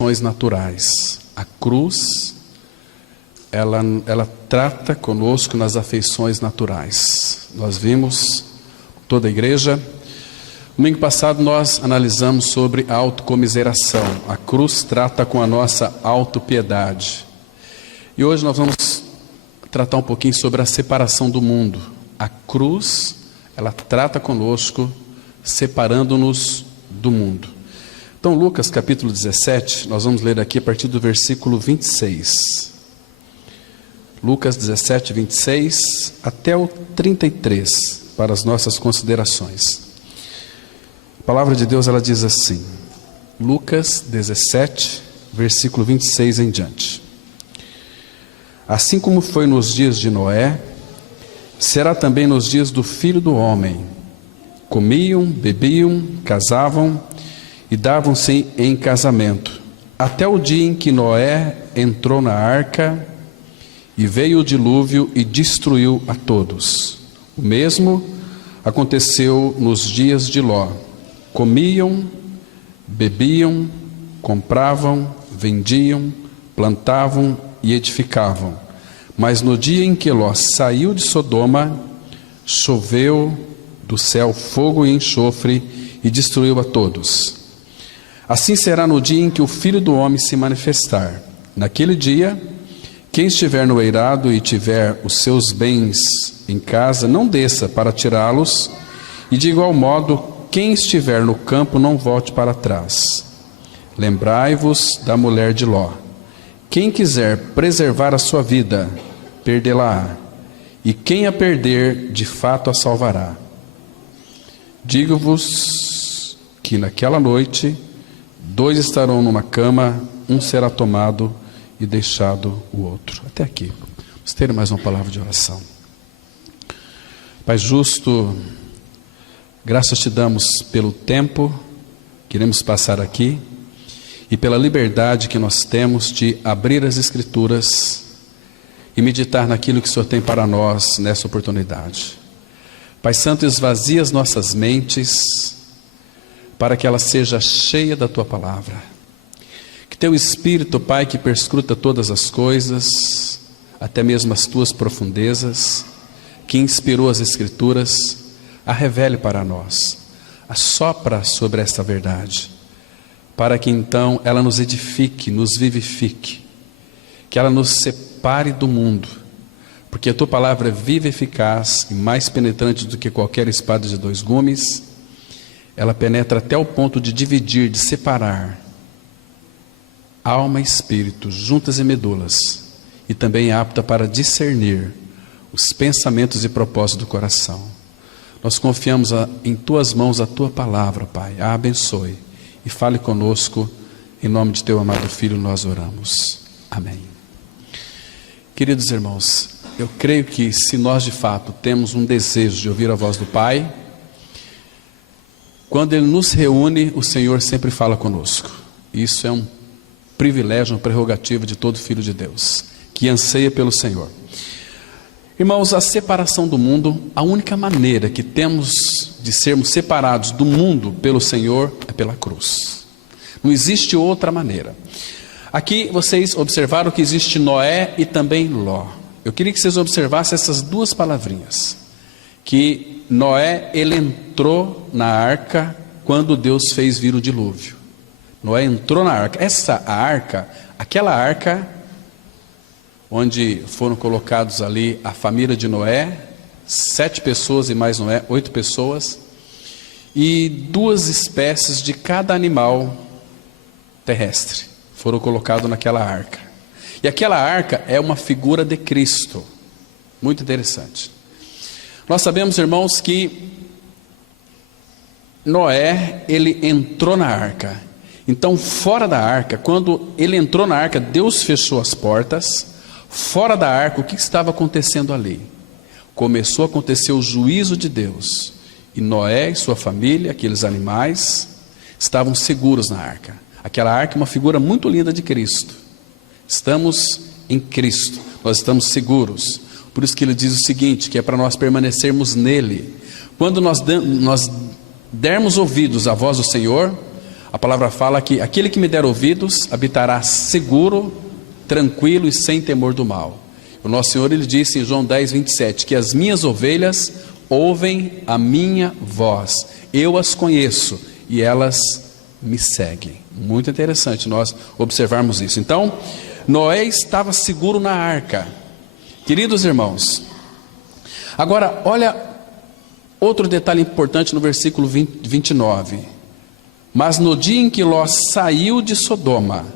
naturais. A cruz, ela trata conosco nas afeições naturais. Nós vimos, toda a igreja, domingo passado nós analisamos sobre a autocomiseração. A cruz trata com a nossa autopiedade. E hoje nós vamos tratar um pouquinho sobre a separação do mundo. A cruz, ela trata conosco, separando-nos do mundo. Então, Lucas capítulo 17, nós vamos ler aqui a partir do versículo 26. Lucas 17, 26 até o 33, para as nossas considerações. A palavra de Deus, ela diz assim, Lucas 17, versículo 26 em diante. Assim como foi nos dias de Noé, será também nos dias do Filho do Homem. Comiam, bebiam, casavam e davam-se em casamento, até o dia em que Noé entrou na arca e veio o dilúvio e destruiu a todos. O mesmo aconteceu nos dias de Ló. Comiam, bebiam, compravam, vendiam, plantavam e edificavam. Mas no dia em que Ló saiu de Sodoma, choveu do céu fogo e enxofre e destruiu a todos. Assim será no dia em que o Filho do Homem se manifestar. Naquele dia, quem estiver no eirado e tiver os seus bens em casa, não desça para tirá-los, e de igual modo, quem estiver no campo, não volte para trás. Lembrai-vos da mulher de Ló. Quem quiser preservar a sua vida, perdê-la-á, e quem a perder, de fato a salvará. Digo-vos que naquela noite, 2 estarão numa cama, um será tomado e deixado o outro. Até aqui. Vamos ter mais uma palavra de oração. Pai justo, graças te damos pelo tempo que iremos passar aqui e pela liberdade que nós temos de abrir as Escrituras e meditar naquilo que o Senhor tem para nós nessa oportunidade. Pai Santo, esvazia as nossas mentes para que ela seja cheia da Tua palavra. Que Teu Espírito, Pai, que perscruta todas as coisas, até mesmo as Tuas profundezas, que inspirou as Escrituras, a revele para nós, assopra sobre esta verdade, para que então ela nos edifique, nos vivifique, que ela nos separe do mundo, porque a Tua palavra é viva e eficaz e mais penetrante do que qualquer espada de 2 gumes. Ela penetra até o ponto de dividir, de separar alma e espírito, juntas e medulas, e também é apta para discernir os pensamentos e propósitos do coração. Nós confiamos em Tuas mãos a Tua palavra, Pai. A abençoe e fale conosco. Em nome de Teu amado Filho nós oramos. Amém. Queridos irmãos, eu creio que se nós de fato temos um desejo de ouvir a voz do Pai, quando Ele nos reúne, o Senhor sempre fala conosco. Isso é um privilégio, uma prerrogativa de todo filho de Deus, que anseia pelo Senhor. Irmãos, a separação do mundo, a única maneira que temos de sermos separados do mundo pelo Senhor é pela cruz. Não existe outra maneira. Aqui vocês observaram que existe Noé e também Ló. Eu queria que vocês observassem essas 2 palavrinhas. Que Noé, ele entrou na arca quando Deus fez vir o dilúvio. Noé entrou na arca. Aquela arca, onde foram colocados ali a família de Noé, 7 pessoas e mais Noé, 8 pessoas, e 2 espécies de cada animal terrestre foram colocados naquela arca. E aquela arca é uma figura de Cristo. Muito interessante. Nós sabemos, irmãos, que Noé, ele entrou na arca. Então, fora da arca, quando ele entrou na arca, Deus fechou as portas. Fora da arca, o que estava acontecendo ali? Começou a acontecer o juízo de Deus. E Noé e sua família, aqueles animais, estavam seguros na arca. Aquela arca é uma figura muito linda de Cristo. Estamos em Cristo, nós estamos seguros. Por isso que ele diz o seguinte, que é para nós permanecermos nele. Quando nós dermos ouvidos à voz do Senhor, a palavra fala que aquele que me der ouvidos habitará seguro, tranquilo e sem temor do mal. O nosso Senhor, ele disse em João 10, 27, que as minhas ovelhas ouvem a minha voz, eu as conheço e elas me seguem. Muito interessante nós observarmos isso. Então, Noé estava seguro na arca. Queridos irmãos, agora olha outro detalhe importante no versículo 29. Mas no dia em que Ló saiu de Sodoma,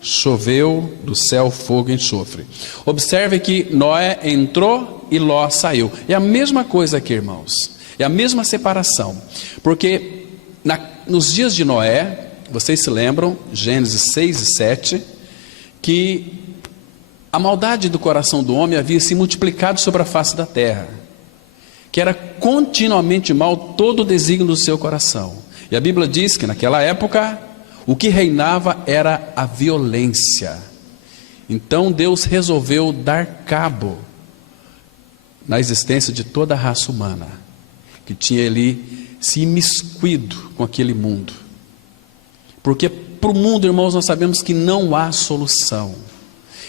choveu do céu fogo e enxofre. Observe que Noé entrou e Ló saiu. É a mesma coisa aqui, irmãos. É a mesma separação. Porque nos dias de Noé, vocês se lembram, Gênesis 6 e 7, que a maldade do coração do homem havia se multiplicado sobre a face da terra, que era continuamente mal todo o desígnio do seu coração. E a Bíblia diz que naquela época o que reinava era a violência. Então Deus resolveu dar cabo na existência de toda a raça humana, que tinha ali se imiscuido com aquele mundo. Porque para o mundo, irmãos, nós sabemos que não há solução.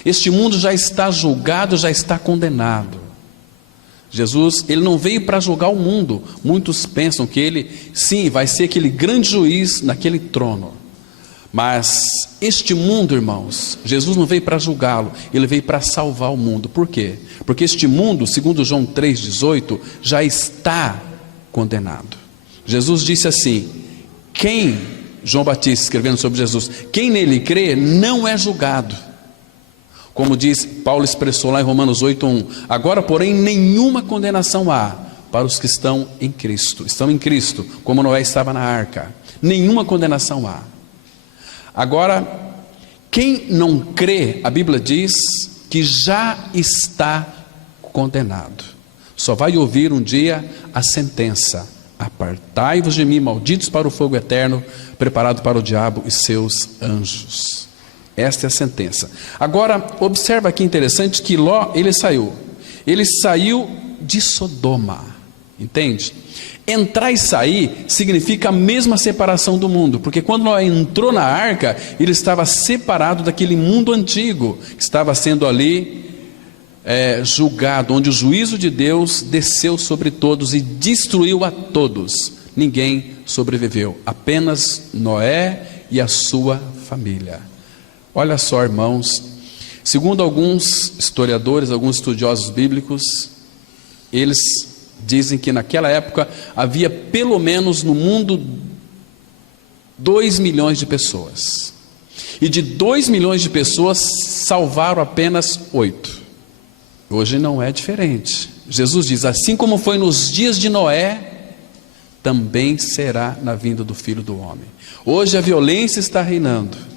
Este mundo já está julgado, já está condenado. Jesus, ele não veio para julgar o mundo. Muitos pensam que ele, sim, vai ser aquele grande juiz naquele trono. Mas este mundo, irmãos, Jesus não veio para julgá-lo, ele veio para salvar o mundo. Por quê? Porque este mundo, segundo João 3,18, já está condenado. Jesus disse assim: João Batista escrevendo sobre Jesus, quem nele crê não é julgado. Como diz, Paulo expressou lá em Romanos 8:1, agora porém nenhuma condenação há para os que estão em Cristo. Estão em Cristo, como Noé estava na arca. Nenhuma condenação há. Agora, quem não crê, a Bíblia diz que já está condenado. Só vai ouvir um dia a sentença: apartai-vos de mim, malditos, para o fogo eterno, preparado para o diabo e seus anjos. Esta é a sentença. Agora, observa aqui interessante que Ló, ele saiu de Sodoma, entende? Entrar e sair significa a mesma separação do mundo, porque quando Ló entrou na arca, ele estava separado daquele mundo antigo, que estava sendo ali julgado, onde o juízo de Deus desceu sobre todos e destruiu a todos. Ninguém sobreviveu, apenas Noé e a sua família. Olha só, irmãos, segundo alguns historiadores, alguns estudiosos bíblicos, eles dizem que naquela época havia pelo menos no mundo 2 milhões de pessoas. E de 2 milhões de pessoas, salvaram apenas 8. Hoje não é diferente. Jesus diz, assim como foi nos dias de Noé, também será na vinda do Filho do Homem. Hoje a violência está reinando.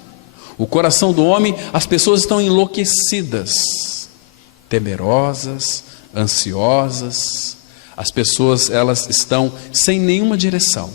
O coração do homem, as pessoas estão enlouquecidas, temerosas, ansiosas. As pessoas, elas estão sem nenhuma direção.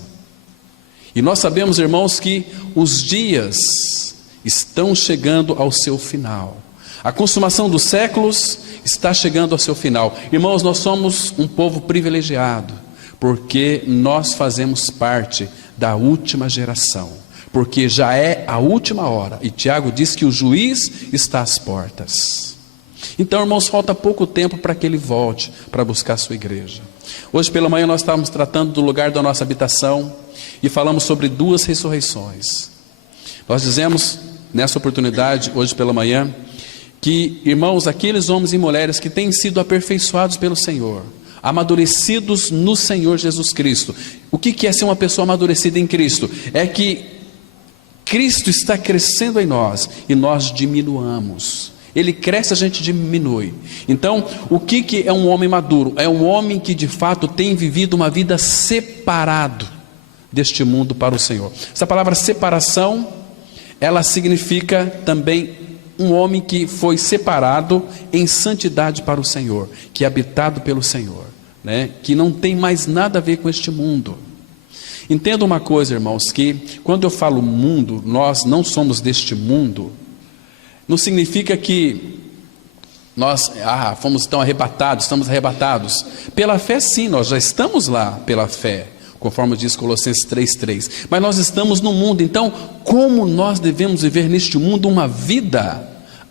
E nós sabemos, irmãos, que os dias estão chegando ao seu final. A consumação dos séculos está chegando ao seu final. Irmãos, nós somos um povo privilegiado, porque nós fazemos parte da última geração. Porque já é a última hora. E Tiago diz que o juiz está às portas. Então, irmãos, falta pouco tempo para que ele volte para buscar a sua igreja. Hoje pela manhã nós estávamos tratando do lugar da nossa habitação e falamos sobre 2 ressurreições. Nós dizemos nessa oportunidade, hoje pela manhã, que, irmãos, aqueles homens e mulheres que têm sido aperfeiçoados pelo Senhor, amadurecidos no Senhor Jesus Cristo. O que é ser uma pessoa amadurecida em Cristo? É que Cristo está crescendo em nós e nós diminuamos. Ele cresce, a gente diminui. Então, o que é um homem maduro? É um homem que de fato tem vivido uma vida separado deste mundo para o Senhor. Essa palavra separação, ela significa também um homem que foi separado em santidade para o Senhor, que é habitado pelo Senhor, né? Que não tem mais nada a ver com este mundo. Entenda uma coisa, irmãos, que quando eu falo mundo, nós não somos deste mundo, não significa que nós fomos tão arrebatados, estamos arrebatados. Pela fé sim, nós já estamos lá pela fé, conforme diz Colossenses 3:3. Mas nós estamos no mundo, então como nós devemos viver neste mundo uma vida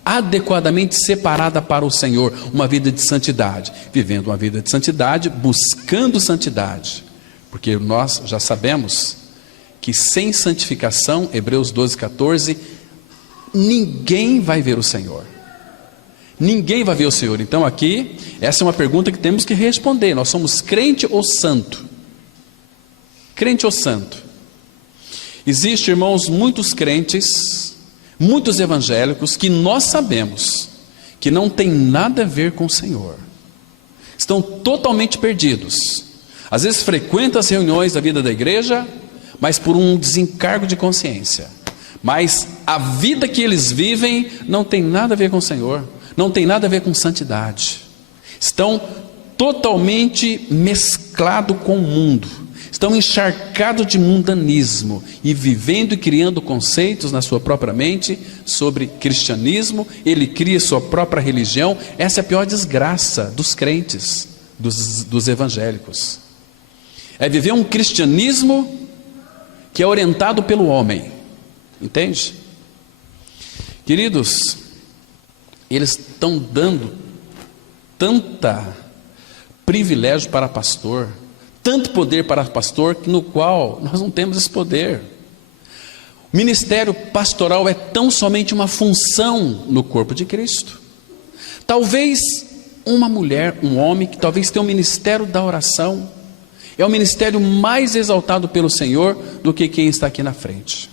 adequadamente separada para o Senhor, uma vida de santidade, vivendo uma vida de santidade, buscando santidade, porque nós já sabemos que sem santificação, Hebreus 12:14, ninguém vai ver o Senhor. Ninguém vai ver o Senhor. Então aqui, essa é uma pergunta que temos que responder. Nós somos crente ou santo? Crente ou santo? Existem, irmãos, muitos crentes, muitos evangélicos, que nós sabemos que não tem nada a ver com o Senhor. Estão totalmente perdidos. Às vezes frequentam as reuniões da vida da igreja, mas por um desencargo de consciência. Mas a vida que eles vivem não tem nada a ver com o Senhor, não tem nada a ver com santidade. Estão totalmente mesclados com o mundo, estão encharcados de mundanismo e vivendo e criando conceitos na sua própria mente sobre cristianismo. Ele cria sua própria religião. Essa é a pior desgraça dos crentes, dos evangélicos. É viver um cristianismo que é orientado pelo homem, entende? Queridos, eles estão dando tanta privilégio para pastor, tanto poder para pastor, no qual nós não temos esse poder. O ministério pastoral é tão somente uma função no corpo de Cristo. Talvez uma mulher, um homem que talvez tenha um ministério da oração, é o ministério mais exaltado pelo Senhor do que quem está aqui na frente.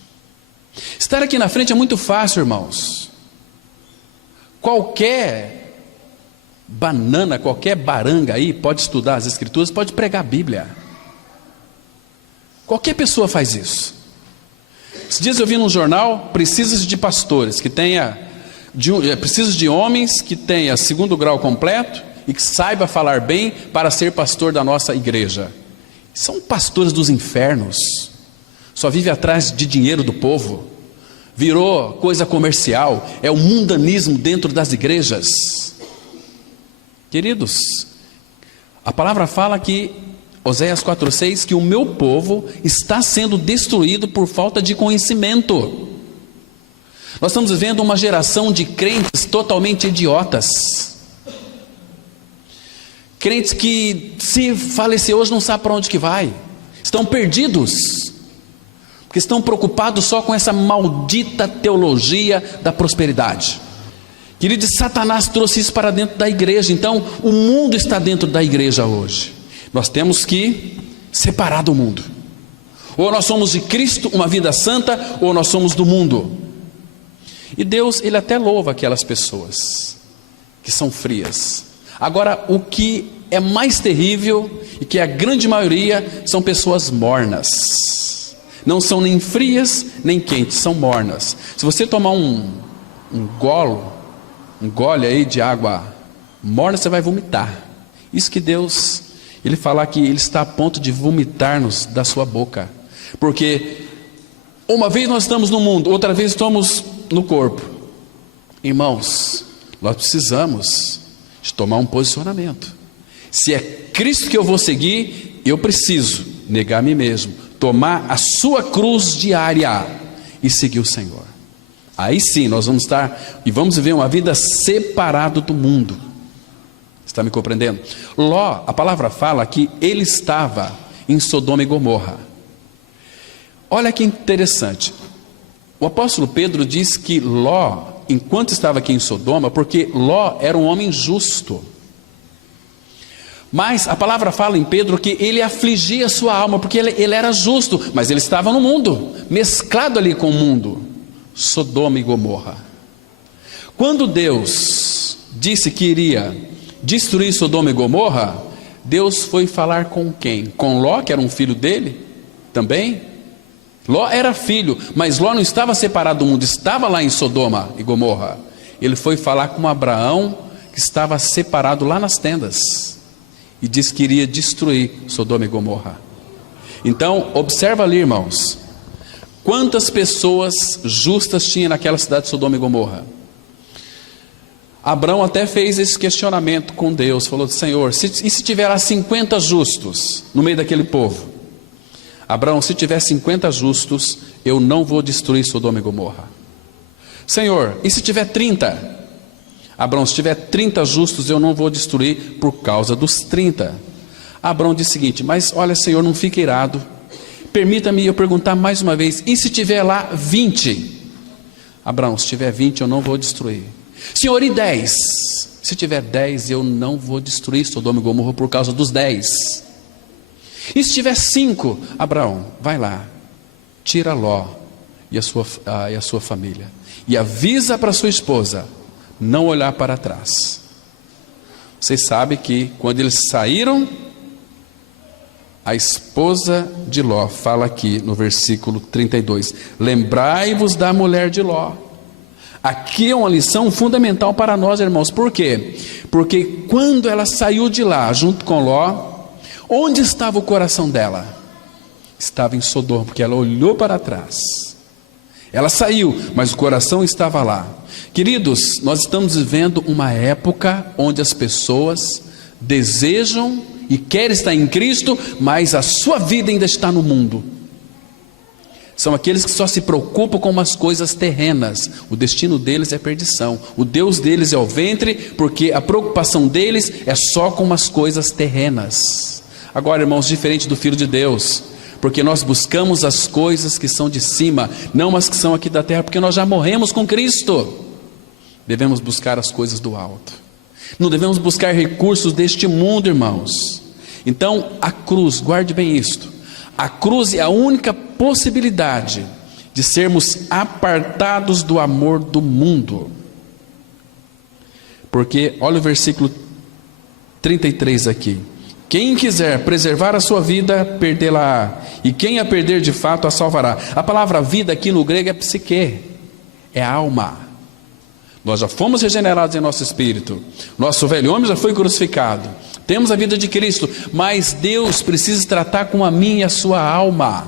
Estar aqui na frente é muito fácil, irmãos. Qualquer banana, qualquer baranga aí pode estudar as Escrituras, pode pregar a Bíblia. Qualquer pessoa faz isso. Esses dias eu vi num jornal, precisa de pastores que tenha, precisa de homens que tenha segundo grau completo e que saiba falar bem para ser pastor da nossa igreja. São pastores dos infernos, só vive atrás de dinheiro do povo, virou coisa comercial, é o mundanismo dentro das igrejas. Queridos, a palavra fala que, Oséias 4:6, que o meu povo está sendo destruído por falta de conhecimento. Nós estamos vivendo uma geração de crentes totalmente idiotas. Crentes que, se falecer hoje, não sabe para onde que vai. Estão perdidos, porque estão preocupados só com essa maldita teologia da prosperidade. Queridos, Satanás trouxe isso para dentro da igreja. Então, o mundo está dentro da igreja hoje. Nós temos que separar do mundo. Ou nós somos de Cristo, uma vida santa, ou nós somos do mundo. E Deus, Ele até louva aquelas pessoas que são frias. Agora, o que é mais terrível, e que a grande maioria, são pessoas mornas. Não são nem frias, nem quentes, são mornas. Se você tomar um gole aí de água morna, você vai vomitar. Isso que Deus, Ele fala que Ele está a ponto de vomitar-nos da sua boca. Porque uma vez nós estamos no mundo, outra vez estamos no corpo. Irmãos, nós precisamos de tomar um posicionamento. Se é Cristo que eu vou seguir, eu preciso negar a mim mesmo, tomar a sua cruz diária e seguir o Senhor. Aí sim nós vamos estar e vamos viver uma vida separada do mundo. Está me compreendendo? Ló, a palavra fala que ele estava em Sodoma e Gomorra. Olha que interessante. O apóstolo Pedro diz que Ló, enquanto estava aqui em Sodoma, porque Ló era um homem justo. Mas a palavra fala em Pedro que ele afligia a sua alma, porque ele era justo, mas ele estava no mundo, mesclado ali com o mundo. Sodoma e Gomorra. Quando Deus disse que iria destruir Sodoma e Gomorra, Deus foi falar com quem? Com Ló, que era um filho dele também. Ló era filho, mas Ló não estava separado do mundo, estava lá em Sodoma e Gomorra. Ele foi falar com Abraão, que estava separado lá nas tendas, e disse que iria destruir Sodoma e Gomorra. Então, observa ali, irmãos, quantas pessoas justas tinha naquela cidade de Sodoma e Gomorra. Abraão até fez esse questionamento com Deus, falou: Senhor, e se tiver lá 50 justos no meio daquele povo? Abraão, se tiver 50 justos, eu não vou destruir Sodoma e Gomorra. Senhor, e se tiver 30? Abraão, se tiver 30 justos, eu não vou destruir por causa dos 30. Abraão disse o seguinte: mas olha, Senhor, não fique irado. Permita-me eu perguntar mais uma vez, e se tiver lá 20? Abraão, se tiver 20, eu não vou destruir. Senhor, e 10? Se tiver 10, eu não vou destruir Sodoma e Gomorra por causa dos 10. E se tiver 5? Abraão, vai lá, tira Ló e a sua família, e avisa para sua esposa não olhar para trás. Vocês sabem que quando eles saíram, a esposa de Ló fala aqui no versículo 32, lembrai-vos da mulher de Ló. Aqui é uma lição fundamental para nós, irmãos. Por quê? Porque quando ela saiu de lá junto com Ló, onde estava o coração dela? Estava em Sodoma, porque ela olhou para trás. Ela saiu, mas o coração estava lá. Queridos, nós estamos vivendo uma época onde as pessoas desejam e querem estar em Cristo, mas a sua vida ainda está no mundo. São aqueles que só se preocupam com umas coisas terrenas. O destino deles é perdição. O Deus deles é o ventre, porque a preocupação deles é só com umas coisas terrenas. Agora, irmãos, diferente do Filho de Deus, porque nós buscamos as coisas que são de cima, não as que são aqui da terra, porque nós já morremos com Cristo. Devemos buscar as coisas do alto. Não devemos buscar recursos deste mundo, irmãos. Então, a cruz, guarde bem isto. A cruz é a única possibilidade de sermos apartados do amor do mundo. Porque, olha o versículo 33 aqui. Quem quiser preservar a sua vida, perdê-la-á. E quem a perder de fato, a salvará. A palavra vida aqui no grego é psique, é alma. Nós já fomos regenerados em nosso espírito. Nosso velho homem já foi crucificado. Temos a vida de Cristo, mas Deus precisa tratar com a minha e a sua alma.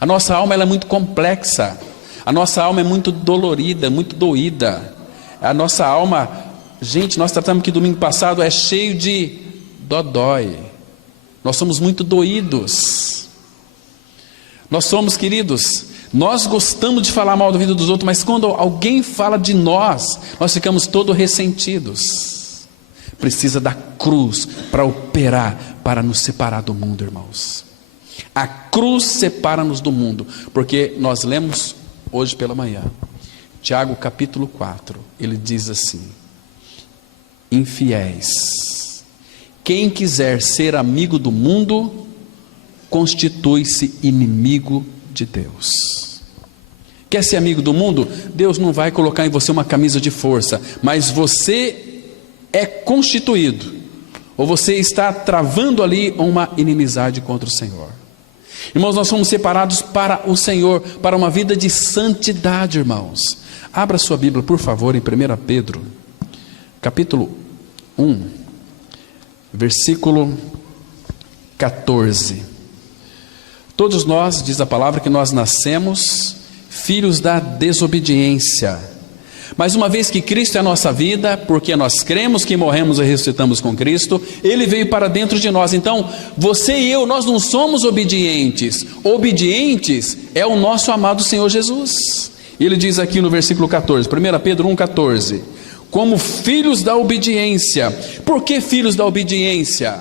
A nossa alma ela é muito complexa. A nossa alma é muito dolorida, muito doída. A nossa alma, gente, nós tratamos que domingo passado é cheio de dodói. Nós somos muito doídos. Nós somos, queridos, nós gostamos de falar mal da vida dos outros, mas quando alguém fala de nós, nós ficamos todos ressentidos. Precisa da cruz para operar, para nos separar do mundo, irmãos. A cruz separa-nos do mundo, porque nós lemos hoje pela manhã, Tiago capítulo 4, ele diz assim: infiéis, quem quiser ser amigo do mundo, constitui-se inimigo de Deus. Quer ser amigo do mundo? Deus não vai colocar em você uma camisa de força, mas você é constituído, ou você está travando ali uma inimizade contra o Senhor. Irmãos, nós somos separados para o Senhor, para uma vida de santidade, irmãos. Abra sua Bíblia, por favor, em 1 Pedro, capítulo 1, versículo 14. Todos nós, diz a palavra, que nós nascemos filhos da desobediência. Mas uma vez que Cristo é a nossa vida, porque nós cremos que morremos e ressuscitamos com Cristo, Ele veio para dentro de nós. Então, você e eu, nós não somos obedientes. Obedientes é o nosso amado Senhor Jesus. Ele diz aqui no versículo 14, 1 Pedro 1,14, como filhos da obediência. Por que filhos da obediência?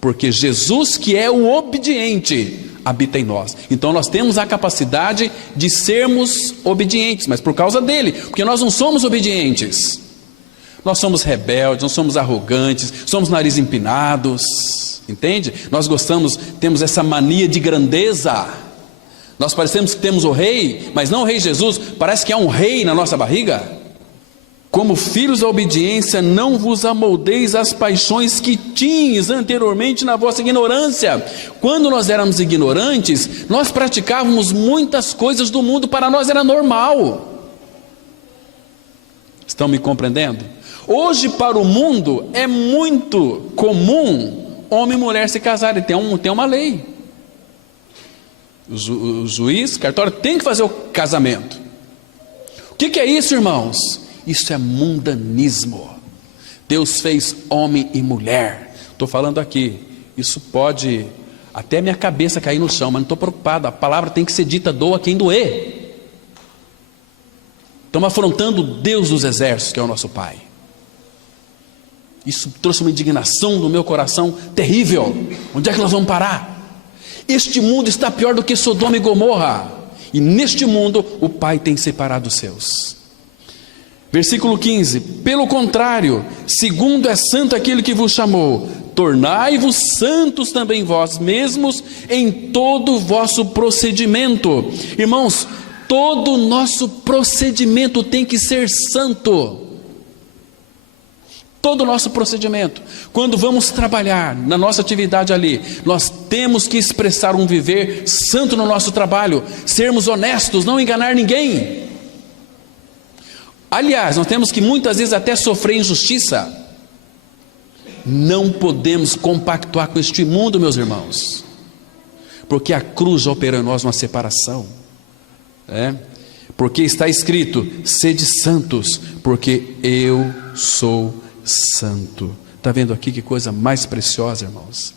Porque Jesus, que é o obediente, habita em nós. Então nós temos a capacidade de sermos obedientes, mas por causa dele, porque nós não somos obedientes. Nós somos rebeldes, nós somos arrogantes, somos nariz empinados, entende? Nós temos essa mania de grandeza. Nós parecemos que temos o rei, mas não o rei Jesus, parece que há um rei na nossa barriga. Como filhos da obediência, não vos amoldeis às paixões que tinhas anteriormente na vossa ignorância. Quando nós éramos ignorantes, nós praticávamos muitas coisas do mundo, para nós era normal. Estão me compreendendo? Hoje para o mundo é muito comum homem e mulher se casarem, tem uma lei. O juiz, cartório, tem que fazer o casamento. O que é isso, irmãos? Isso é mundanismo. Deus fez homem e mulher. Estou falando aqui, isso pode até minha cabeça cair no chão, mas não estou preocupado, a palavra tem que ser dita, doa quem doer. Estamos afrontando Deus dos exércitos, que é o nosso Pai. Isso trouxe uma indignação no meu coração terrível. Onde é que nós vamos parar? Este mundo está pior do que Sodoma e Gomorra, e neste mundo o Pai tem separado os seus. Versículo 15: pelo contrário, segundo é santo aquele que vos chamou, tornai-vos santos também vós mesmos em todo o vosso procedimento. Irmãos, todo o nosso procedimento tem que ser santo. Todo o nosso procedimento. Quando vamos trabalhar na nossa atividade ali, nós temos que expressar um viver santo no nosso trabalho, sermos honestos, não enganar ninguém. Aliás, nós temos que muitas vezes até sofrer injustiça. Não podemos compactuar com este mundo, meus irmãos, porque a cruz já operou em nós uma separação, porque está escrito: sede santos, porque eu sou santo. Está vendo aqui que coisa mais preciosa, irmãos?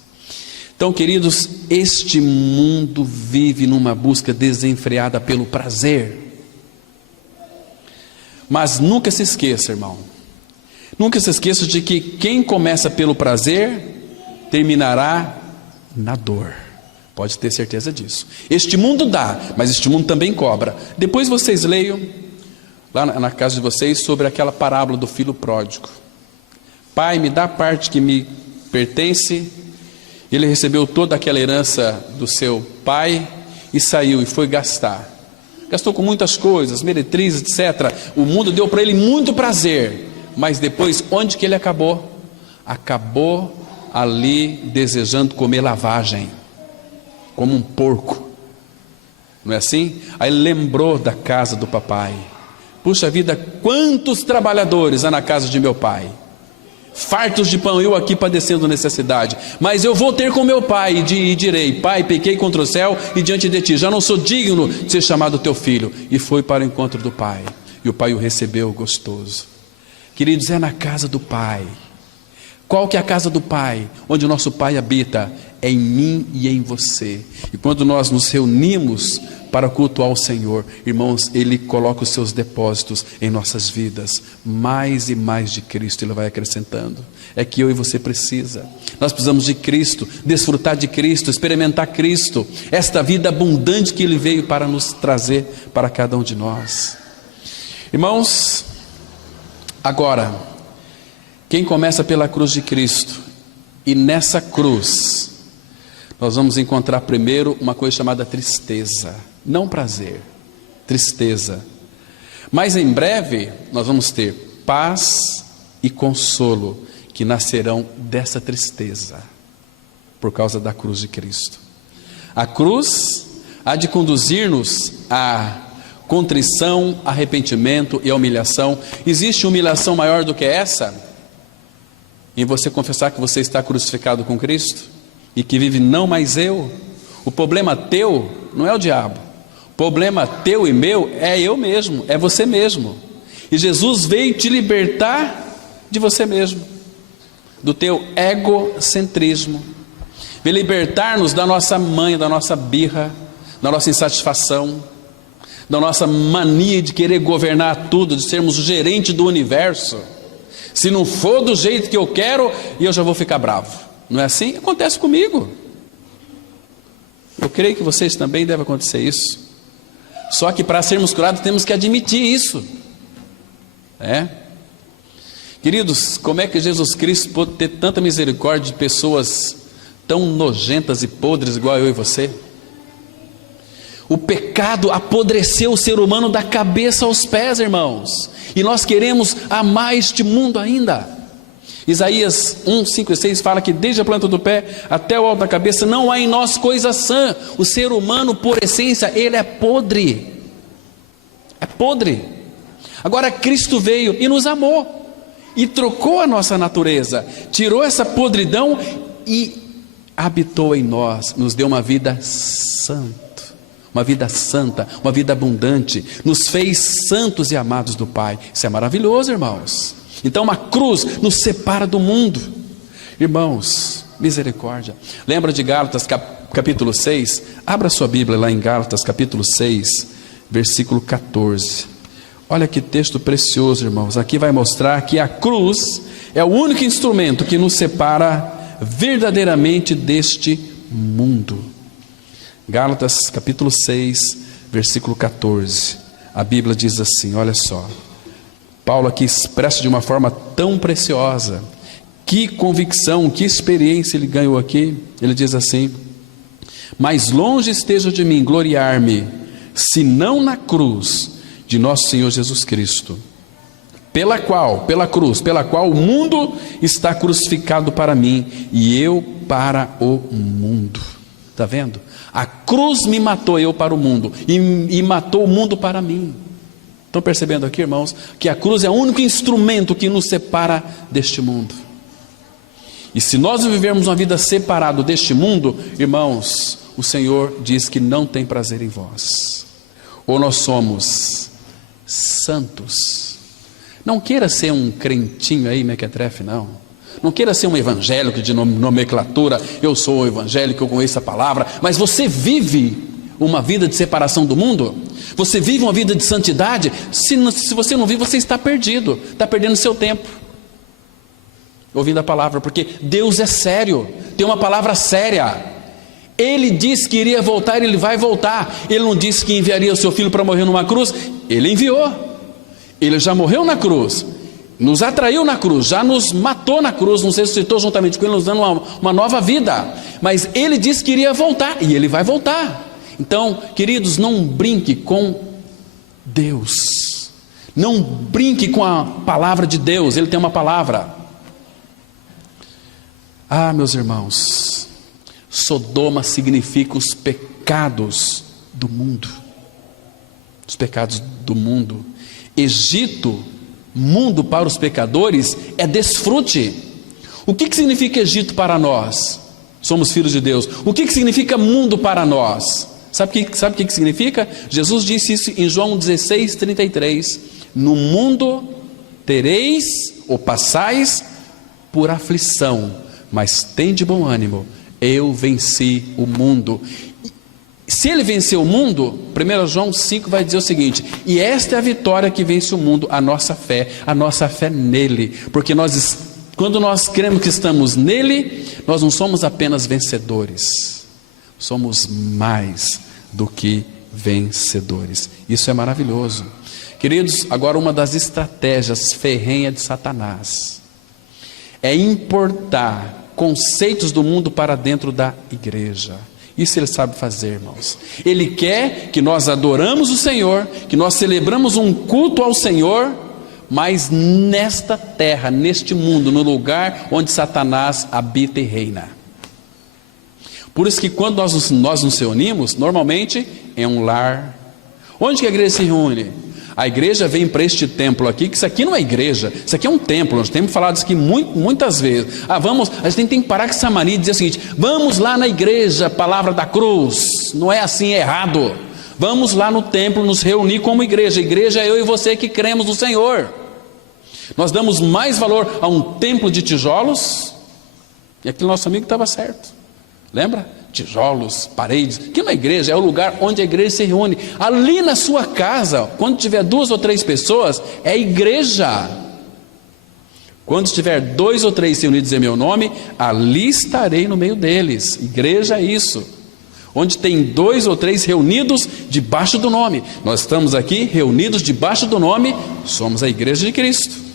Então, queridos, este mundo vive numa busca desenfreada pelo prazer. Mas nunca se esqueça, irmão, nunca se esqueça de que quem começa pelo prazer, terminará na dor. Pode ter certeza disso. Este mundo dá, mas este mundo também cobra. Depois vocês leiam, lá na casa de vocês, sobre aquela parábola do filho pródigo. Pai, me dá a parte que me pertence. Ele recebeu toda aquela herança do seu pai e saiu e foi gastar. Gastou com muitas coisas, meretrizes, etc. O mundo deu para ele muito prazer, mas depois, onde que ele acabou? Acabou ali desejando comer lavagem, como um porco. Não é assim? Aí lembrou da casa do papai. Puxa vida, quantos trabalhadores há na casa de meu pai, fartos de pão, eu aqui padecendo necessidade, mas eu vou ter com meu pai e direi: pai, pequei contra o céu e diante de ti, já não sou digno de ser chamado teu filho. E foi para o encontro do pai, e o pai o recebeu gostoso. Queridos, é na casa do pai. Qual que é a casa do pai? Onde o nosso pai habita? É em mim e em você. E quando nós nos reunimos para cultuar o Senhor, irmãos, Ele coloca os seus depósitos em nossas vidas. Mais e mais de Cristo Ele vai acrescentando. É que eu e você precisa. Nós precisamos de Cristo, desfrutar de Cristo, experimentar Cristo, esta vida abundante que Ele veio para nos trazer para cada um de nós. Irmãos, agora, quem começa pela cruz de Cristo, e nessa cruz nós vamos encontrar primeiro uma coisa chamada tristeza, não prazer, tristeza. Mas em breve nós vamos ter paz e consolo que nascerão dessa tristeza, por causa da cruz de Cristo. A cruz há de conduzir-nos a contrição, arrependimento e a humilhação. Existe humilhação maior do que essa? Em você confessar que você está crucificado com Cristo e que vive não mais eu. O problema teu não é o diabo, o problema teu e meu é eu mesmo, é você mesmo. E Jesus veio te libertar de você mesmo, do teu egocentrismo, veio libertar-nos da nossa manha, da nossa birra, da nossa insatisfação, da nossa mania de querer governar tudo, de sermos o gerente do universo. Se não for do jeito que eu quero, eu já vou ficar bravo. Não é assim? Acontece comigo. Eu creio que vocês também devem acontecer isso. Só que para sermos curados temos que admitir isso. Queridos, como é que Jesus Cristo pôde ter tanta misericórdia de pessoas tão nojentas e podres igual eu e você? O pecado apodreceu o ser humano da cabeça aos pés, irmãos. E nós queremos amar este mundo ainda. Isaías 1, 5 e 6 fala que desde a planta do pé até o alto da cabeça não há em nós coisa sã. O ser humano, por essência, ele é podre. É podre. Agora Cristo veio e nos amou. E trocou a nossa natureza. Tirou essa podridão e habitou em nós. Nos deu uma vida santa. Uma vida santa, uma vida abundante. Nos fez santos e amados do Pai. Isso é maravilhoso, irmãos. Então uma cruz nos separa do mundo. Irmãos, misericórdia. Lembra de Gálatas capítulo 6, abra sua Bíblia lá em Gálatas, capítulo 6, versículo 14. Olha que texto precioso, irmãos. Aqui vai mostrar que a cruz é o único instrumento que nos separa verdadeiramente deste mundo. Gálatas, capítulo 6, versículo 14. A Bíblia diz assim, olha só. Paulo aqui expressa de uma forma tão preciosa. Que convicção, que experiência ele ganhou aqui. Ele diz assim: mas longe esteja de mim gloriar-me, senão na cruz de nosso Senhor Jesus Cristo, pela qual o mundo está crucificado para mim, e eu para o mundo. Está vendo? A cruz me matou, eu para o mundo, e matou o mundo para mim. Estão percebendo aqui, irmãos, que a cruz é o único instrumento que nos separa deste mundo. E se nós vivermos uma vida separada deste mundo, irmãos, o Senhor diz que não tem prazer em vós. Ou nós somos santos. Não queira ser um crentinho aí, mequetrefe, não. Não queira ser um evangélico de nomenclatura, eu sou um evangélico, eu conheço a palavra, mas você vive uma vida de separação do mundo? Você vive uma vida de santidade? Se você não vive, você está perdido, está perdendo seu tempo ouvindo a palavra, porque Deus é sério, tem uma palavra séria. Ele disse que iria voltar, ele vai voltar. Ele não disse que enviaria o seu filho para morrer numa cruz, ele enviou. Ele já morreu na cruz, nos atraiu na cruz, já nos matou na cruz, nos ressuscitou juntamente com ele, nos dando uma nova vida. Mas ele disse que iria voltar, e ele vai voltar. Então, queridos, não brinque com Deus, não brinque com a palavra de Deus. Ele tem uma palavra. Ah, meus irmãos, Sodoma significa os pecados do mundo. Os pecados do mundo. Egito, mundo para os pecadores, é desfrute. O que significa Egito para nós? Somos filhos de Deus. O que significa mundo para nós? Sabe o que significa? Jesus disse isso em João 16:33. No mundo tereis ou passais por aflição, mas tende bom ânimo, eu venci o mundo. Se ele venceu o mundo, 1 João 5 vai dizer o seguinte: e esta é a vitória que vence o mundo, a nossa fé nele. Porque quando nós cremos que estamos nele, nós não somos apenas vencedores, somos mais do que vencedores. Isso é maravilhoso. Queridos, agora uma das estratégias ferrenhas de Satanás é importar conceitos do mundo para dentro da igreja. Isso ele sabe fazer, irmãos. Ele quer que nós adoramos o Senhor, que nós celebramos um culto ao Senhor, mas nesta terra, neste mundo, no lugar onde Satanás habita e reina. Por isso que quando nós nos reunimos, normalmente é um lar. Onde que a igreja se reúne? A igreja vem para este templo aqui, que isso aqui não é igreja, isso aqui é um templo. Nós temos falado isso aqui muitas vezes. A gente tem que parar com essa mania e dizer o seguinte: vamos lá na igreja, palavra da cruz. Não é assim, é errado. Vamos lá no templo nos reunir como igreja. A igreja é eu e você que cremos no Senhor. Nós damos mais valor a um templo de tijolos, e aquele nosso amigo estava certo. Lembra? Tijolos, paredes. Que na igreja é o lugar onde a igreja se reúne. Ali na sua casa, quando tiver 2 ou 3 pessoas, é igreja. Quando estiver 2 ou 3 reunidos em meu nome, ali estarei no meio deles. Igreja é isso. Onde tem 2 ou 3 reunidos debaixo do nome. Nós estamos aqui reunidos debaixo do nome, somos a igreja de Cristo.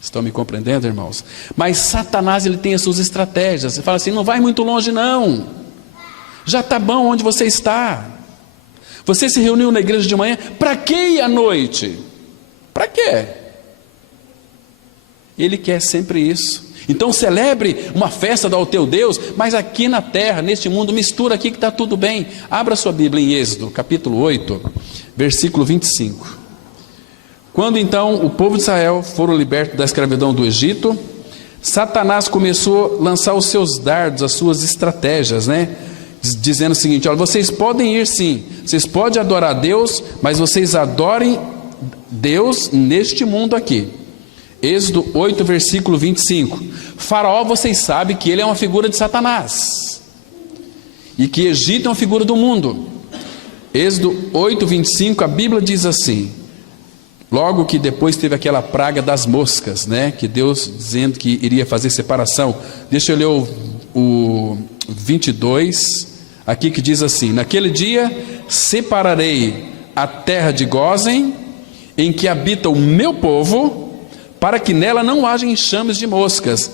Estão me compreendendo, irmãos? Mas Satanás, ele tem as suas estratégias. Você fala assim: não vai muito longe não, já está bom onde você está. Você se reuniu na igreja de manhã, para que ir à noite? Para quê? Ele quer sempre isso. Então celebre uma festa ao teu Deus, mas aqui na terra, neste mundo, mistura aqui que está tudo bem. Abra sua Bíblia em Êxodo, capítulo 8, versículo 25. Quando então o povo de Israel foram libertos da escravidão do Egito, Satanás começou a lançar os seus dardos, as suas estratégias, né? Dizendo o seguinte: olha, vocês podem ir sim, vocês podem adorar a Deus, mas vocês adorem Deus neste mundo aqui. Êxodo 8, versículo 25. Faraó, vocês sabem que ele é uma figura de Satanás. e que Egito é uma figura do mundo. Êxodo 8, 25, a Bíblia diz assim, logo que depois teve aquela praga das moscas, né, que Deus dizendo que iria fazer separação. Deixa eu ler o 22, aqui que diz assim: naquele dia separarei a terra de Gósen, em que habita o meu povo, para que nela não haja enxames de moscas,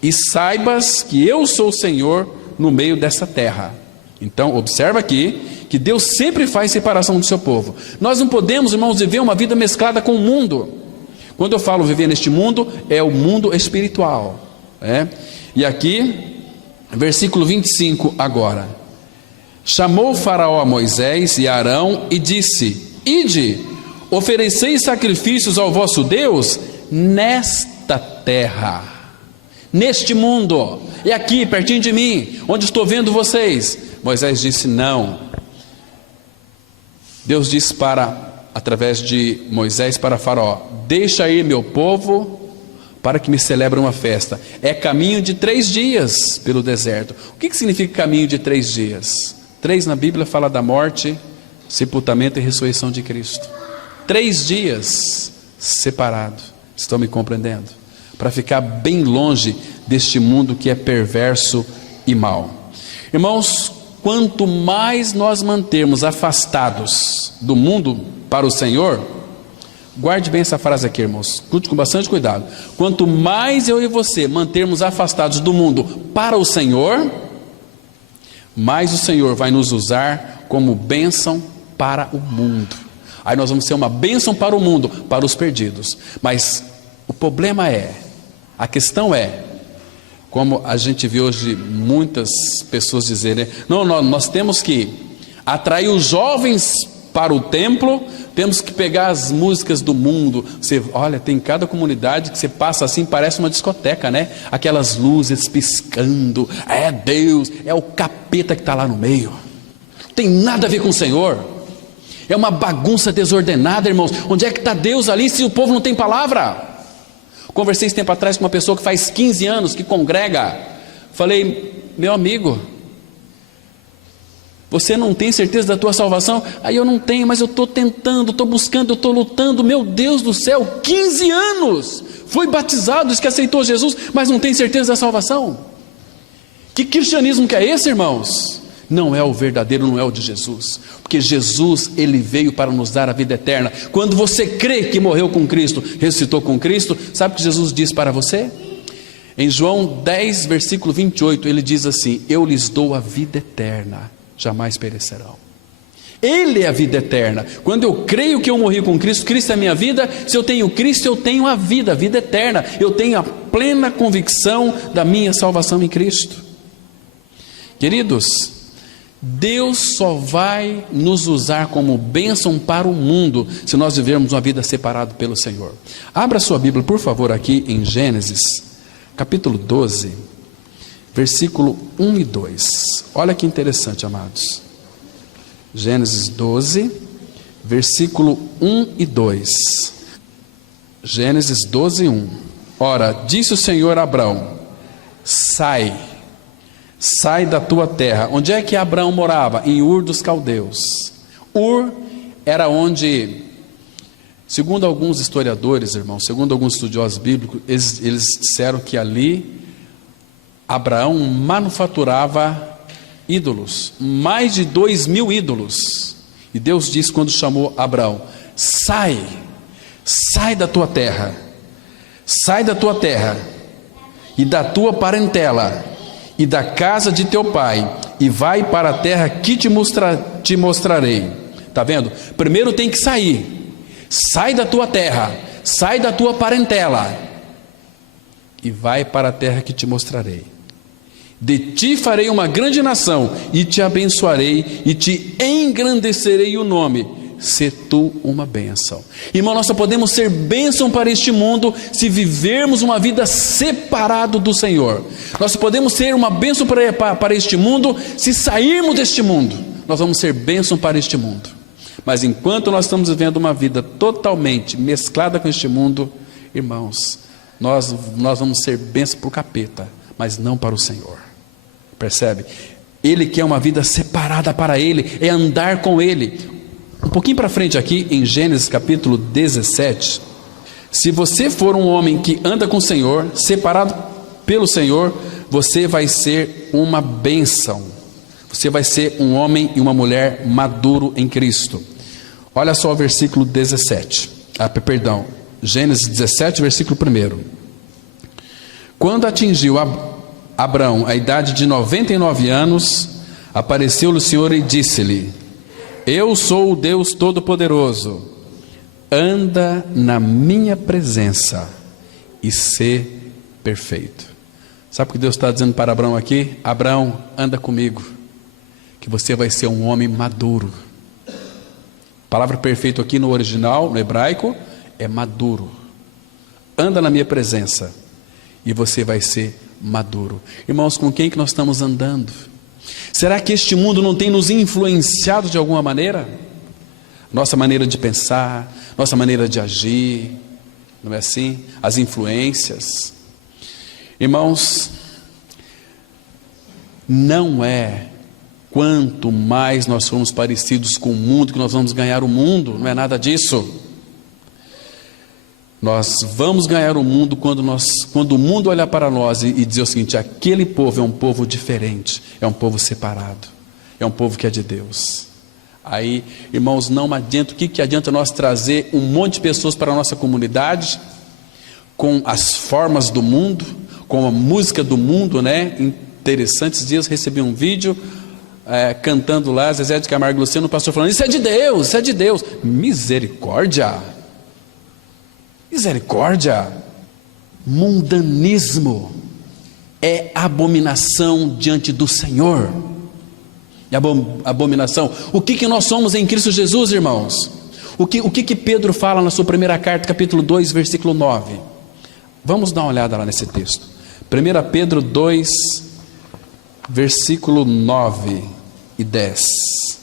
e saibas que eu sou o Senhor no meio dessa terra. Então observa aqui que Deus sempre faz separação do seu povo. Nós não podemos, irmãos, viver uma vida mesclada com o mundo. Quando eu falo viver neste mundo, é o mundo espiritual, né? E aqui, versículo 25 agora: chamou o faraó a Moisés e a Arão e disse: ide, ofereceis sacrifícios ao vosso Deus nesta terra, neste mundo, e aqui pertinho de mim, onde estou vendo vocês. Moisés disse: não. Deus disse através de Moisés para Faraó: deixa ir meu povo para que me celebre uma festa. É caminho de 3 dias pelo deserto. O que significa caminho de 3 dias? 3 na Bíblia fala da morte, sepultamento e ressurreição de Cristo. 3 dias separado. Estão me compreendendo? Para ficar bem longe deste mundo que é perverso e mau. Irmãos, quanto mais nós mantermos afastados do mundo para o Senhor, guarde bem essa frase aqui, irmãos, escute com bastante cuidado. Quanto mais eu e você mantermos afastados do mundo para o Senhor, mais o Senhor vai nos usar como bênção para o mundo. Aí nós vamos ser uma bênção para o mundo, para os perdidos. Mas o problema a questão é, como a gente vê hoje muitas pessoas dizerem, não, nós temos que atrair os jovens para o templo, temos que pegar as músicas do mundo. Você olha, tem cada comunidade que você passa assim, parece uma discoteca, né? Aquelas luzes piscando, é Deus, é o capeta que está lá no meio, não tem nada a ver com o Senhor, é uma bagunça desordenada, irmãos. Onde é que está Deus ali se o povo não tem palavra? Conversei esse tempo atrás com uma pessoa que faz 15 anos que congrega. Falei: meu amigo, você não tem certeza da tua salvação? Aí eu não tenho, mas eu estou tentando, estou buscando, eu estou lutando. Meu Deus do céu, 15 anos, foi batizado, diz que aceitou Jesus, mas não tem certeza da salvação. Que cristianismo que é esse, irmãos? Não é o verdadeiro, não é o de Jesus, porque Jesus, ele veio para nos dar a vida eterna. Quando você crê que morreu com Cristo, ressuscitou com Cristo, sabe o que Jesus diz para você? Em João 10, versículo 28, ele diz assim: eu lhes dou a vida eterna, jamais perecerão. Ele é a vida eterna. Quando eu creio que eu morri com Cristo, Cristo é a minha vida. Se eu tenho Cristo, eu tenho a vida eterna. Eu tenho a plena convicção da minha salvação em Cristo. Queridos, Deus só vai nos usar como bênção para o mundo se nós vivermos uma vida separada pelo Senhor. Abra sua Bíblia, por favor, aqui em Gênesis, capítulo 12, versículo 1 e 2. Olha que interessante, amados. Gênesis 12, versículo 1 e 2. Gênesis 12, 1. Ora, disse o Senhor a Abrão: sai da tua terra. Onde é que Abraão morava? Em Ur dos Caldeus. Ur era onde, segundo alguns historiadores, irmãos, segundo alguns estudiosos bíblicos, eles disseram que ali Abraão manufaturava ídolos, mais de 2.000 ídolos. E Deus disse quando chamou Abraão: sai da tua terra, sai da tua terra e da tua parentela e da casa de teu pai, e vai para a terra que te mostrarei. Está vendo? Primeiro tem que sair. Sai da tua terra, sai da tua parentela, e vai para a terra que te mostrarei. De ti farei uma grande nação, e te abençoarei, e te engrandecerei o nome. Se tu uma bênção. Irmão, nós só podemos ser bênção para este mundo se vivermos uma vida separado do Senhor. Nós só podemos ser uma bênção para este mundo se sairmos deste mundo. Nós vamos ser bênção para este mundo. Mas enquanto nós estamos vivendo uma vida totalmente mesclada com este mundo, irmãos, nós vamos ser bênção para o capeta, mas não para o Senhor. Percebe? Ele quer uma vida separada para Ele, é andar com Ele. Um pouquinho para frente aqui, em Gênesis capítulo 17, se você for um homem que anda com o Senhor, separado pelo Senhor, você vai ser uma bênção. Você vai ser um homem e uma mulher maduro em Cristo. Olha só o versículo 17. Gênesis 17, versículo 1. Quando atingiu Abrão a idade de 99 anos, apareceu-lhe o Senhor e disse-lhe: Eu sou o Deus Todo-Poderoso, anda na minha presença e sê perfeito. Sabe o que Deus está dizendo para Abrão aqui? Abrão, anda comigo, que você vai ser um homem maduro. A palavra perfeito aqui no original, no hebraico, é maduro. Anda na minha presença e você vai ser maduro. Irmãos, com quem que nós estamos andando? Será que este mundo não tem nos influenciado de alguma maneira? Nossa maneira de pensar, nossa maneira de agir, não é assim? As influências. Irmãos, não é quanto mais nós formos parecidos com o mundo que nós vamos ganhar o mundo, não é nada disso. Nós vamos ganhar o mundo quando o mundo olhar para nós e dizer o seguinte: aquele povo é um povo diferente, é um povo separado, é um povo que é de Deus. Aí, irmãos, não adianta, o que adianta nós trazer um monte de pessoas para a nossa comunidade, com as formas do mundo, com a música do mundo, né? Interessantes dias recebi um vídeo, cantando lá, Zezé de Camargo e Luciano, o pastor falando: isso é de Deus, isso é de Deus. Misericórdia! Misericórdia! Mundanismo é abominação diante do Senhor. E abominação. O que nós somos em Cristo Jesus, irmãos? O que Pedro fala na sua primeira carta, capítulo 2, versículo 9? Vamos dar uma olhada lá nesse texto. 1 Pedro 2, versículo 9 e 10.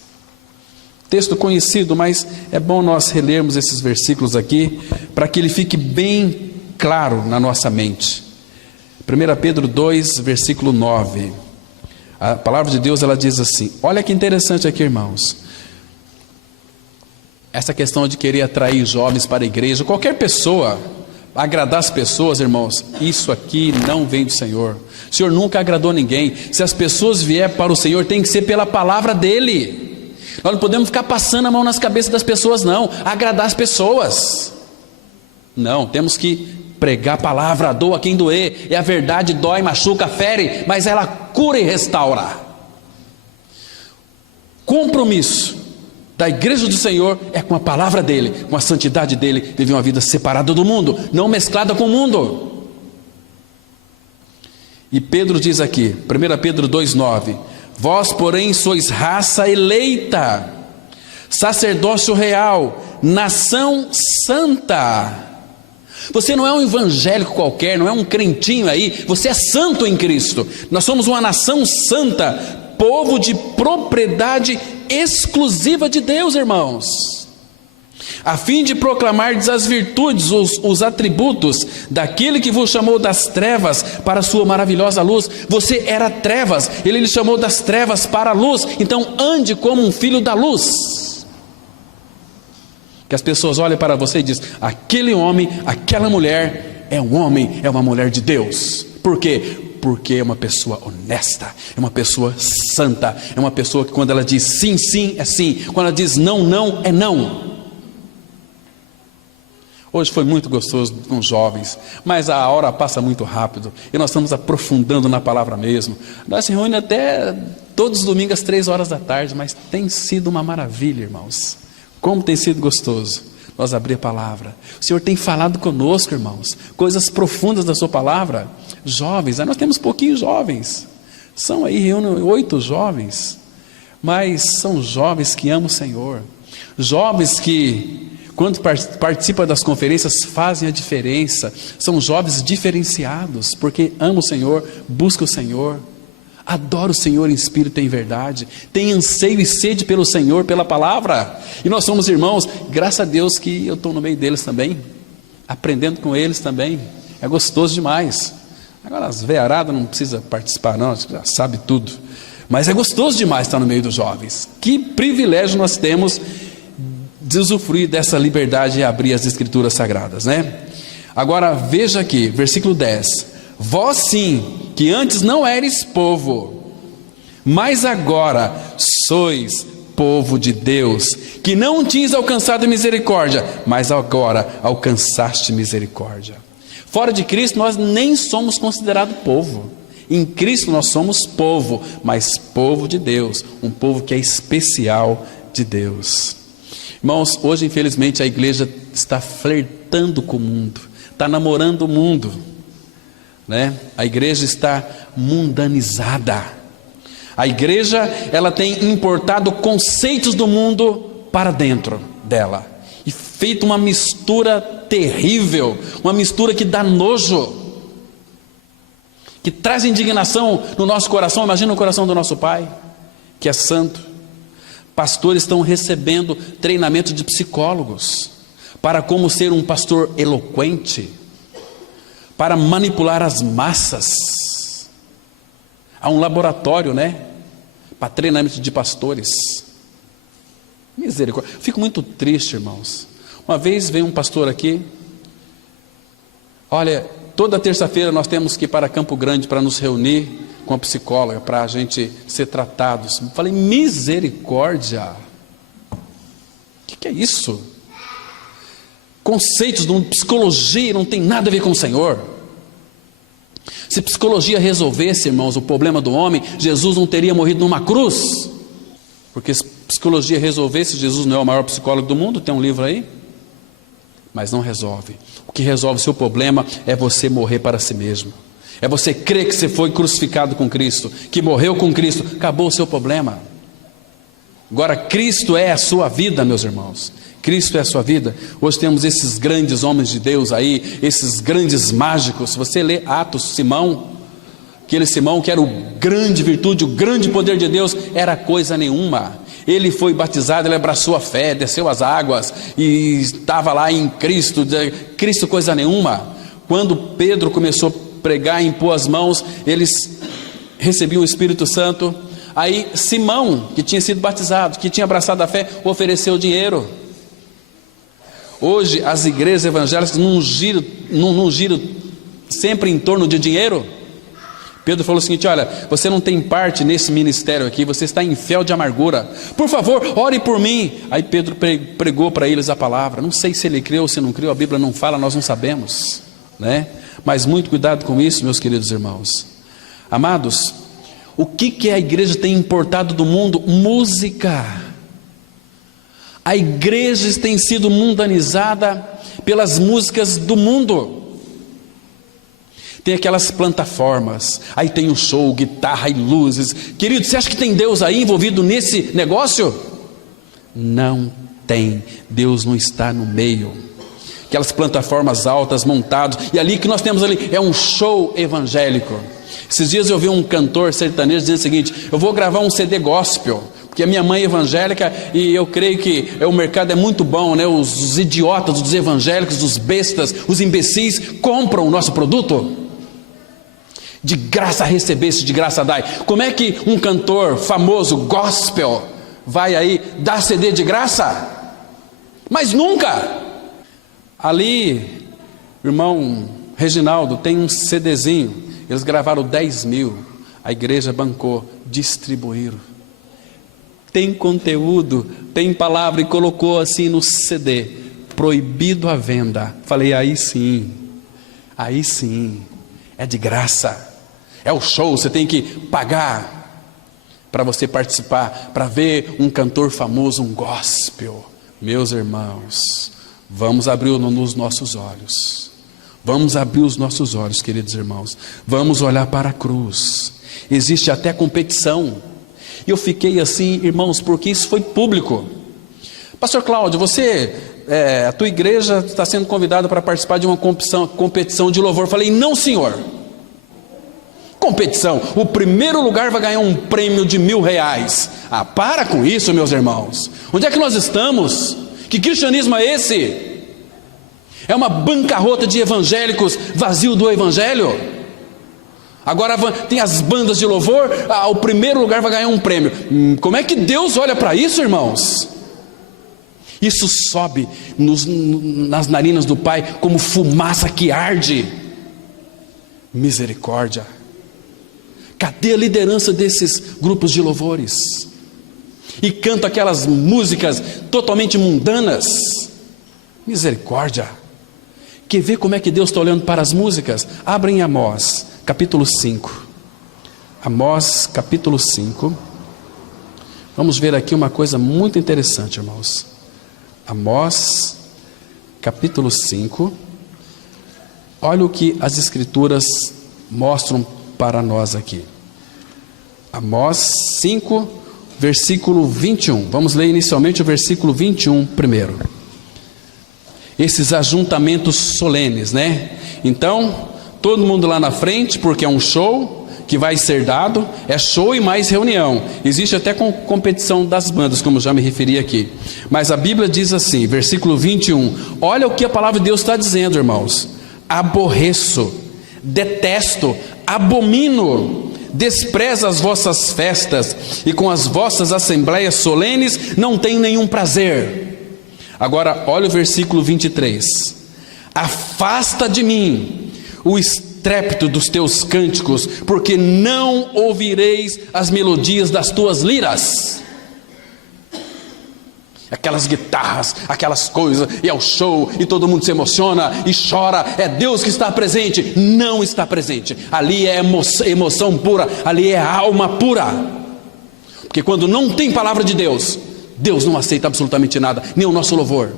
Texto conhecido, mas é bom nós relermos esses versículos aqui, para que ele fique bem claro na nossa mente. 1 Pedro 2, versículo 9. A palavra de Deus, ela diz assim, olha que interessante aqui, irmãos. Essa questão de querer atrair jovens para a igreja, qualquer pessoa, agradar as pessoas, irmãos, isso aqui não vem do Senhor. O Senhor nunca agradou ninguém. Se as pessoas vierem para o Senhor, tem que ser pela palavra dEle. Nós não podemos ficar passando a mão nas cabeças das pessoas, não, agradar as pessoas. Não, temos que pregar a palavra, doa quem doer, e a verdade dói, machuca, fere, mas ela cura e restaura. Compromisso da igreja do Senhor é com a palavra dEle, com a santidade dEle, viver uma vida separada do mundo, não mesclada com o mundo. E Pedro diz aqui, 1 Pedro 2,9: vós, porém, sois raça eleita, sacerdócio real, nação santa. Você não é um evangélico qualquer, não é um crentinho aí, você é santo em Cristo. Nós somos uma nação santa, povo de propriedade exclusiva de Deus, irmãos, a fim de proclamar as virtudes, os atributos daquele que vos chamou das trevas para a sua maravilhosa luz. Você era trevas, ele lhe chamou das trevas para a luz, então ande como um filho da luz. Que as pessoas olhem para você e dizem: aquele homem, aquela mulher é um homem, é uma mulher de Deus. Por quê? Porque é uma pessoa honesta, é uma pessoa santa, é uma pessoa que quando ela diz sim, sim, é sim, quando ela diz não, não, é não. Hoje foi muito gostoso com os jovens, mas a hora passa muito rápido, e nós estamos aprofundando na palavra mesmo. Nós se reúne até todos os domingos às 3 horas da tarde, mas tem sido uma maravilha, irmãos. Como tem sido gostoso nós abrir a palavra. O Senhor tem falado conosco, irmãos, coisas profundas da sua palavra. Jovens, nós temos pouquinhos jovens, são aí, reúnem 8 jovens, mas são jovens que amam o Senhor, jovens que quando participam das conferências fazem a diferença, são jovens diferenciados, porque amam o Senhor, buscam o Senhor, adora o Senhor em espírito e em verdade, tem anseio e sede pelo Senhor, pela palavra. E nós somos irmãos, graças a Deus que eu estou no meio deles também, aprendendo com eles também, é gostoso demais. Agora as veiaradas não precisa participar não, já sabe tudo, Mas é gostoso demais estar no meio dos jovens. Que privilégio nós temos de usufruir dessa liberdade e abrir as Escrituras Sagradas, né? Agora veja aqui, versículo 10. Vós sim, que antes não eres povo, mas agora sois povo de Deus, que não tinhas alcançado misericórdia, mas agora alcançaste misericórdia. Fora de Cristo nós nem somos considerados povo. Em Cristo nós somos povo, mas povo de Deus, um povo que é especial de Deus. Irmãos, hoje infelizmente a igreja está flertando com o mundo, está namorando o mundo, né? A igreja está mundanizada. A igreja, ela tem importado conceitos do mundo para dentro dela e feito uma mistura terrível, uma mistura que dá nojo, que traz indignação no nosso coração. Imagina o coração do nosso Pai, que é santo. Pastores estão recebendo treinamento de psicólogos para como ser um pastor eloquente, para manipular as massas. Há um laboratório, né, para treinamento de pastores. Misericórdia. Fico muito triste, irmãos. Uma vez veio um pastor aqui. Olha, toda terça-feira nós temos que ir para Campo Grande para nos reunir com a psicóloga, para a gente ser tratados. Falei, misericórdia. O que é isso? Conceitos de psicologia não tem nada a ver com o Senhor. Se psicologia resolvesse, irmãos, o problema do homem, Jesus não teria morrido numa cruz. Porque se psicologia resolvesse, Jesus não é o maior psicólogo do mundo, tem um livro aí. Mas não resolve. O que resolve o seu problema é você morrer para si mesmo. É você crer que você foi crucificado com Cristo, que morreu com Cristo, acabou o seu problema. Agora Cristo é a sua vida, meus irmãos. Cristo é a sua vida. Hoje temos esses grandes homens de Deus aí, esses grandes mágicos. Se você lê Atos, Simão, aquele Simão que era o grande virtude, o grande poder de Deus, era coisa nenhuma. Ele foi batizado, ele abraçou a fé, desceu as águas e estava lá em Cristo. Cristo coisa nenhuma. Quando Pedro começou a pregar e impor as mãos, eles recebiam o Espírito Santo. Aí Simão, que tinha sido batizado, que tinha abraçado a fé, ofereceu dinheiro. Hoje as igrejas evangélicas não giram sempre em torno de dinheiro. Pedro falou o seguinte: olha, você não tem parte nesse ministério aqui, você está em fel de amargura, por favor, ore por mim. Aí Pedro pregou para eles a palavra. Não sei se ele creu ou se não creu, a Bíblia não fala, nós não sabemos, né? Mas muito cuidado com isso, meus queridos irmãos. Amados, o que a igreja tem importado do mundo? Música. A igreja tem sido mundanizada pelas músicas do mundo. Tem aquelas plataformas, aí tem o show, guitarra e luzes. Querido, você acha que tem Deus aí envolvido nesse negócio? Não tem, Deus não está no meio. Aquelas plataformas altas montadas, e ali que nós temos ali é um show evangélico. Esses dias eu vi um cantor sertanejo dizendo o seguinte: eu vou gravar um CD gospel, porque a minha mãe é evangélica e eu creio que o mercado é muito bom, né? Os idiotas, os evangélicos, os bestas, os imbecis compram o nosso produto. De graça recebeste, de graça dai. Como é que um cantor famoso gospel vai aí dar CD de graça? Mas nunca. Ali, irmão Reginaldo, tem um CDzinho, eles gravaram 10 mil, a igreja bancou, distribuíram. Tem conteúdo, tem palavra, e colocou assim no CD, proibido a venda. Falei, aí sim, é de graça, é o show, você tem que pagar para você participar, para ver um cantor famoso, um gospel. Meus irmãos, vamos abrir os nossos olhos. Vamos abrir os nossos olhos, queridos irmãos. Vamos olhar para a cruz. Existe até competição. E eu fiquei assim, irmãos, porque isso foi público. Pastor Cláudio, a tua igreja está sendo convidada para participar de uma competição de louvor. Eu falei, não, senhor. Competição, o primeiro lugar vai ganhar um prêmio de R$1.000. Ah, para com isso, meus irmãos. Onde é que nós estamos? Que cristianismo é esse? É uma bancarrota de evangélicos vazio do evangelho? Agora tem as bandas de louvor, o primeiro lugar vai ganhar um prêmio. Como é que Deus olha para isso, irmãos? Isso sobe nas narinas do Pai como fumaça que arde. Misericórdia. Cadê a liderança desses grupos de louvores? E canta aquelas músicas totalmente mundanas. Misericórdia. Quer ver como é que Deus está olhando para as músicas? Abrem Amós, capítulo 5. Amós, capítulo 5. Vamos ver aqui uma coisa muito interessante, irmãos. Amós, capítulo 5. Olha o que as Escrituras mostram para nós aqui. Amós 5, versículo 21. Vamos ler inicialmente o versículo 21 primeiro. Esses ajuntamentos solenes, né? Então, todo mundo lá na frente, porque é um show que vai ser dado, é show e mais reunião. Existe até competição das bandas, como já me referi aqui. Mas a Bíblia diz assim, versículo 21. Olha o que a palavra de Deus está dizendo, irmãos. Aborreço, detesto, abomino, despreza as vossas festas, e com as vossas assembleias solenes não tenho nenhum prazer. Agora olha o versículo 23. Afasta de mim o estrépito dos teus cânticos, porque não ouvireis as melodias das tuas liras. Aquelas guitarras, aquelas coisas, e é o show, e todo mundo se emociona e chora. É Deus que está presente. Não está presente. Ali é emoção pura, ali é alma pura. Porque quando não tem palavra de Deus, Deus não aceita absolutamente nada, nem o nosso louvor.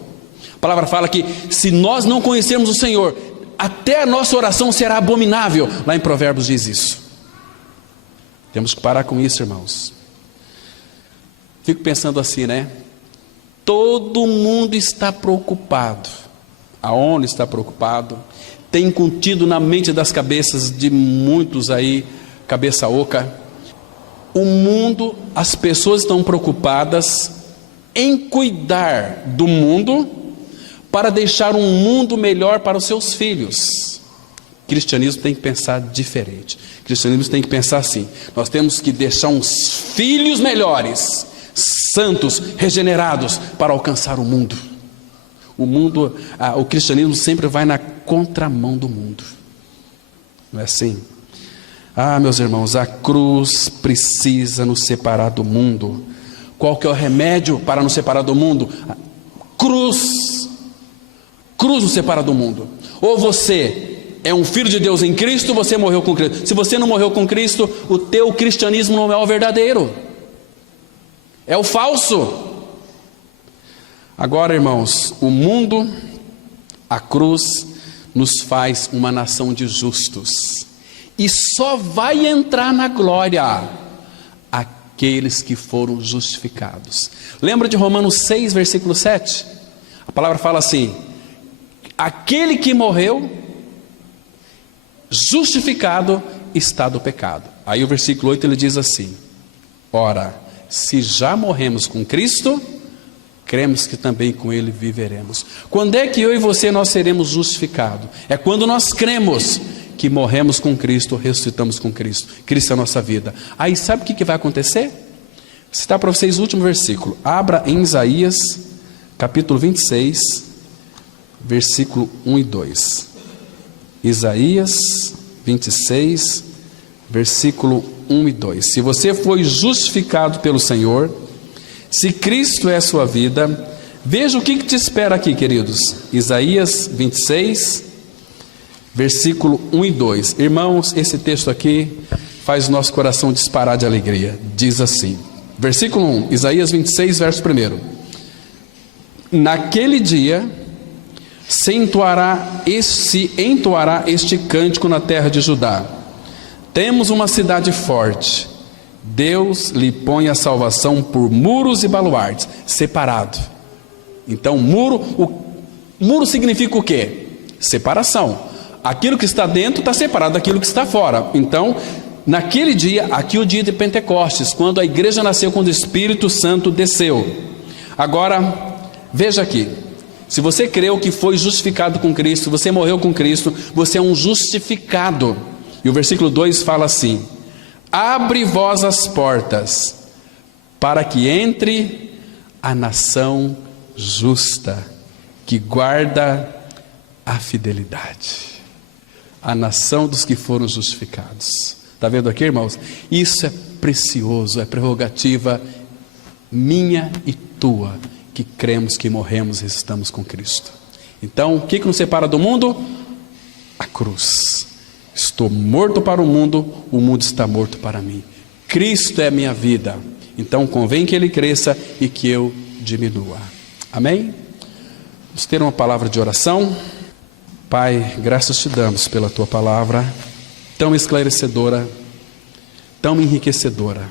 A palavra fala que se nós não conhecermos o Senhor, até a nossa oração será abominável. Lá em Provérbios diz isso. Temos que parar com isso, irmãos. Fico pensando assim, né? Todo mundo está preocupado. A ONU está preocupado. Tem contido na mente das cabeças de muitos aí, cabeça oca. O mundo, as pessoas estão preocupadas em cuidar do mundo para deixar um mundo melhor para os seus filhos. O cristianismo tem que pensar diferente. O cristianismo tem que pensar assim: nós temos que deixar uns filhos melhores, santos, regenerados, para alcançar o mundo. O cristianismo sempre vai na contramão do mundo. Não é assim? Meus irmãos, a cruz precisa nos separar do mundo. Qual que é o remédio para nos separar do mundo? Cruz. Cruz nos separa do mundo. Ou você é um filho de Deus em Cristo, você morreu com Cristo. Se você não morreu com Cristo, o teu cristianismo não é o verdadeiro. É o falso. Agora, irmãos, o mundo, a cruz, nos faz uma nação de justos. E só vai entrar na glória aqueles que foram justificados. Lembra de Romanos 6, versículo 7? A palavra fala assim: aquele que morreu, justificado está do pecado. Aí o versículo 8 ele diz assim: ora, se já morremos com Cristo, cremos que também com Ele viveremos. Quando é que eu e você nós seremos justificados? É quando nós cremos que morremos com Cristo, ressuscitamos com Cristo. Cristo é a nossa vida. Aí sabe o que vai acontecer? Vou citar para vocês o último versículo. Abra em Isaías, capítulo 26, versículo 1 e 2. Isaías 26, versículo 1 e 2. Se você foi justificado pelo Senhor, se Cristo é a sua vida, veja o que te espera aqui, queridos. Isaías 26, versículo 1 e 2. Irmãos, esse texto aqui faz o nosso coração disparar de alegria. Diz assim, versículo 1, Isaías 26, verso 1. Naquele dia se entoará este cântico na terra de Judá: temos uma cidade forte, Deus lhe põe a salvação por muros e baluartes, separado. Então o muro significa o quê? Separação. Aquilo que está dentro está separado daquilo que está fora. Então, naquele dia, aqui o dia de Pentecostes, quando a igreja nasceu, quando o Espírito Santo desceu. Agora, veja aqui, se você creu que foi justificado com Cristo, você morreu com Cristo, você é um justificado. E o versículo 2 fala assim: abre vós as portas, para que entre a nação justa, que guarda a fidelidade. A nação dos que foram justificados. Está vendo aqui, irmãos? Isso é precioso, é prerrogativa minha e tua, que cremos que morremos e estamos com Cristo. Então, o que nos separa do mundo? A cruz. Estou morto para o mundo está morto para mim. Cristo é a minha vida. Então convém que Ele cresça e que eu diminua. Amém? Vamos ter uma palavra de oração. Pai, graças te damos pela Tua palavra, tão esclarecedora, tão enriquecedora.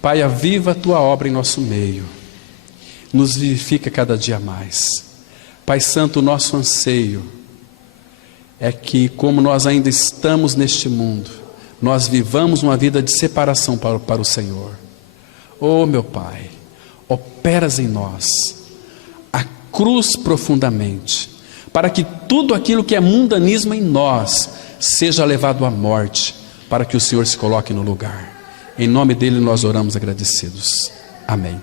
Pai, aviva a Tua obra em nosso meio. Nos vivifica cada dia mais. Pai Santo, o nosso anseio é que, como nós ainda estamos neste mundo, nós vivamos uma vida de separação para o Senhor. Oh, meu Pai, operas em nós a cruz profundamente, para que tudo aquilo que é mundanismo em nós seja levado à morte, para que o Senhor se coloque no lugar. Em nome dele nós oramos agradecidos. Amém.